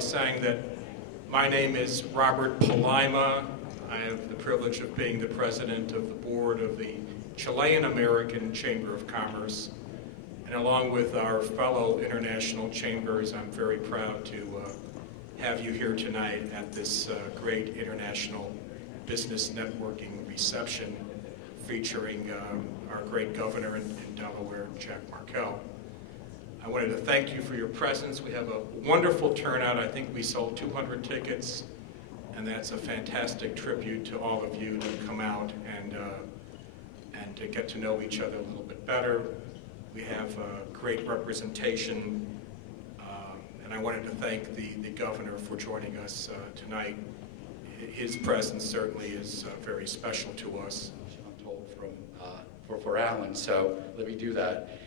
saying that my name is Robert Palaima. I have the privilege of being the president of the board of the Chilean American Chamber of Commerce. And along with our fellow international chambers, I'm very proud to have you here tonight at this great international business networking reception featuring our great governor in Delaware, Jack Markell. I wanted to thank you for your presence. We have a wonderful turnout. I think we sold 200 tickets, and that's a fantastic tribute to all of you to come out and to get to know each other a little bit better. We have great representation, and I wanted to thank the governor for joining us tonight. His presence certainly is very special to us. I'm told for Alan, so let me do that.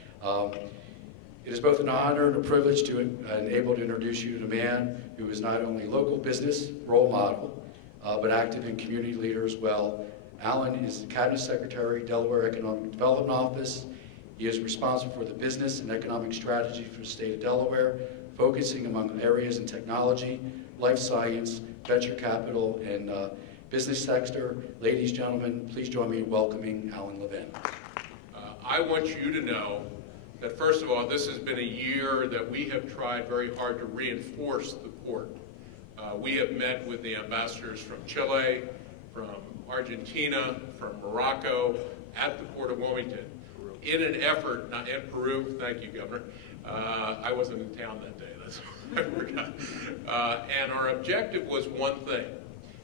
It is both an honor and a privilege to and able to introduce you to a man who is not only local business role model, but active in community leader as well. Alan is the Cabinet Secretary, Delaware Economic Development Office. He is responsible for the business and economic strategy for the state of Delaware, focusing among areas in technology, life science, venture capital, and business sector. Ladies and gentlemen, please join me in welcoming Alan Levin. I want you to know that, first of all, this has been a year that we have tried very hard to reinforce the port. We have met with the ambassadors from Chile, from Argentina, from Morocco, at the Port of Wilmington, in an effort, not in Peru, thank you, Governor. I wasn't in town that day, that's what I forgot. And our objective was one thing,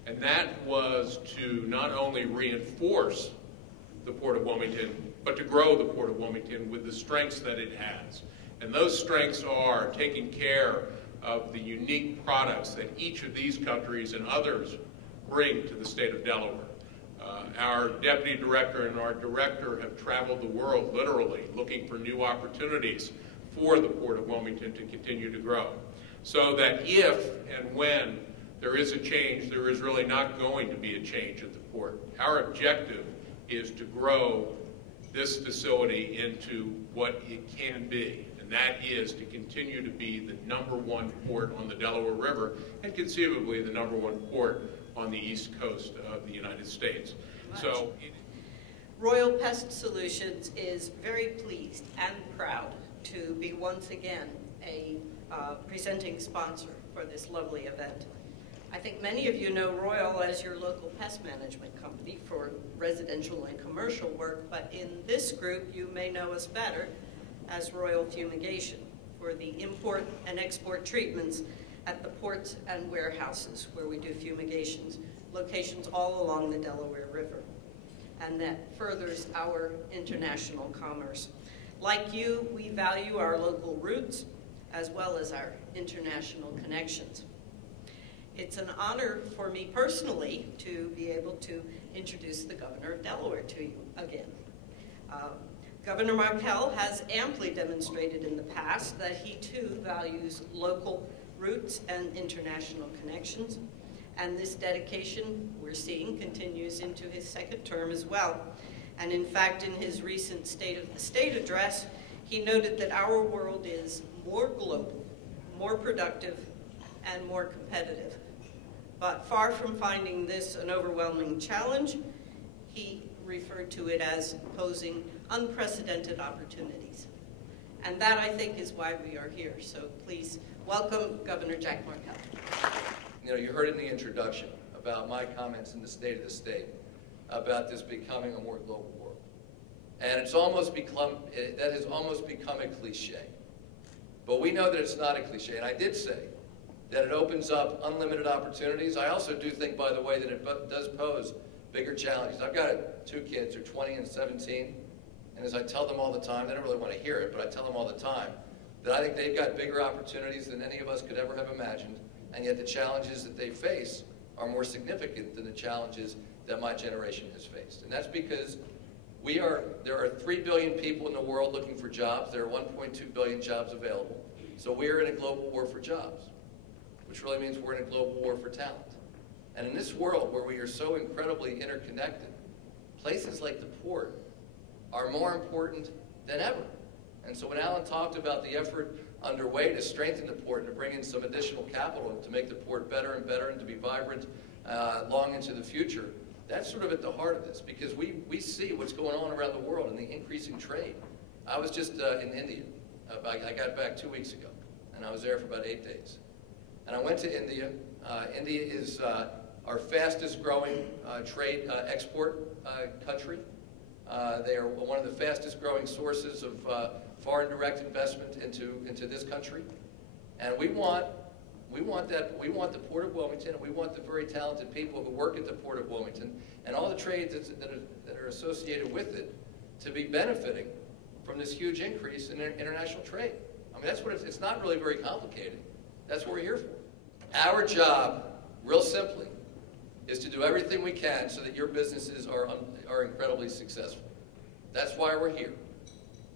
and that was to not only reinforce the Port of Wilmington, but to grow the Port of Wilmington with the strengths that it has. And those strengths are taking care of the unique products that each of these countries and others bring to the state of Delaware. Our deputy director and our director have traveled the world, literally, looking for new opportunities for the Port of Wilmington to continue to grow. So that if and when there is a change, there is really not going to be a change at the port. Our objective is to grow this facility into what it can be, and that is to continue to be the #1 port on the Delaware River and conceivably the #1 port on the east coast of the United States. So, Royal Pest Solutions is very pleased and proud to be once again a presenting sponsor for this lovely event. I think many of you know Royal as your local pest management company for residential and commercial work, but in this group you may know us better as Royal Fumigation for the import and export treatments at the ports and warehouses where we do fumigations, locations all along the Delaware River. And that furthers our international commerce. Like you, we value our local roots as well as our international connections. It's an honor for me personally to be able to introduce the Governor of Delaware to you again. Governor Markell has amply demonstrated in the past that he too values local roots and international connections, and this dedication we're seeing continues into his second term as well. And in fact, in his recent State of the State address, he noted that our world is more global, more productive, and more competitive. But far from finding this an overwhelming challenge, he referred to it as posing unprecedented opportunities. And that, I think, is why we are here. So please welcome Governor Jack Markell. You know, you heard in the introduction about my comments in the State of the State about this becoming a more global world. And it's almost become, that has almost become a cliche. But we know that it's not a cliche, and I did say that it opens up unlimited opportunities. I also do think, by the way, that it does pose bigger challenges. I've got 2 kids, they're 20 and 17, and as I tell them all the time, they don't really want to hear it, but I tell them all the time, that I think they've got bigger opportunities than any of us could ever have imagined, and yet the challenges that they face are more significant than the challenges that my generation has faced. And that's because there are 3 billion people in the world looking for jobs. There are 1.2 billion jobs available. So we're in a global war for jobs, which really means we're in a global war for talent. And in this world where we are so incredibly interconnected, places like the port are more important than ever. And so when Alan talked about the effort underway to strengthen the port and to bring in some additional capital to make the port better and better and to be vibrant long into the future, that's sort of at the heart of this, because we see what's going on around the world and the increasing trade. I was just in India. I got back 2 weeks ago, and I was there for about 8 days. And I went to India. India is our fastest growing trade export country. They are one of the fastest growing sources of foreign direct investment into this country. And we want the Port of Wilmington, and we want the very talented people who work at the Port of Wilmington and all the trades that are associated with it to be benefiting from this huge increase in international trade. I mean, that's what it's not really very complicated. That's what we're here for. Our job, real simply, is to do everything we can so that your businesses are incredibly successful. That's why we're here.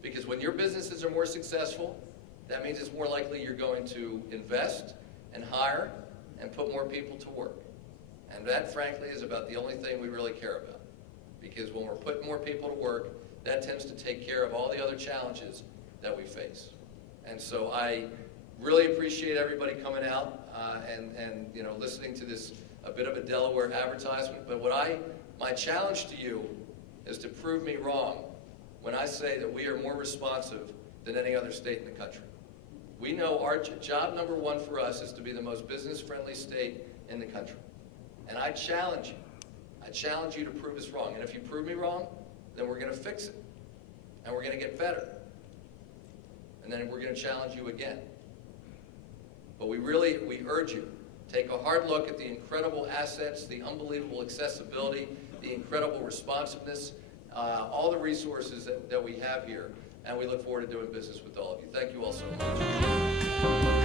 Because when your businesses are more successful, that means it's more likely you're going to invest and hire and put more people to work. And that, frankly, is about the only thing we really care about. Because when we're putting more people to work, that tends to take care of all the other challenges that we face. And so I really appreciate everybody coming out and you know, listening to this, a bit of a Delaware advertisement. But my challenge to you is to prove me wrong when I say that we are more responsive than any other state in the country. We know our job number one for us is to be the most business-friendly state in the country. And I challenge you. I challenge you to prove us wrong. And if you prove me wrong, then we're going to fix it. And we're going to get better. And then we're going to challenge you again. But we urge you, take a hard look at the incredible assets, the unbelievable accessibility, the incredible responsiveness, all the resources that we have here. And we look forward to doing business with all of you. Thank you all so much.